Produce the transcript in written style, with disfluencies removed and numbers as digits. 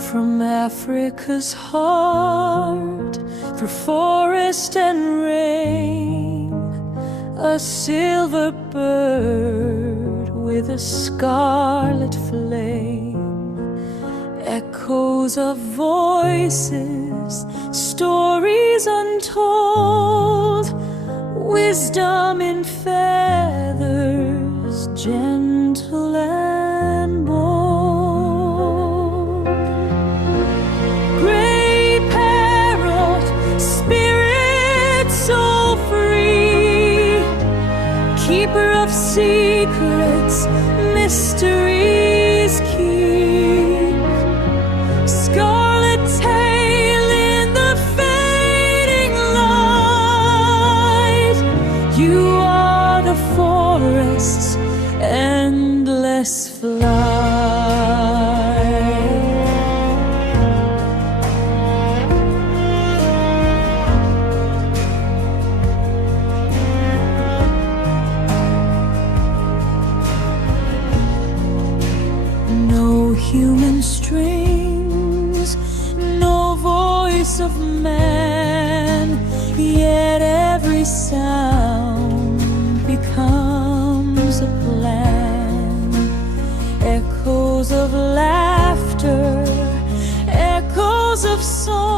From Africa's heart, through forest and rain, a silver bird with a scarlet flame, echoes of voices, stories untold, wisdom in feathers, gentle and bold. Grey parrot, spirit so free, keeper of secrets, mysteries keep. Scarlet tail in the fading light, you are the forest's endless flight. No human strings, no voice of man, yet every sound becomes a plan. Echoes of laughter, echoes of song,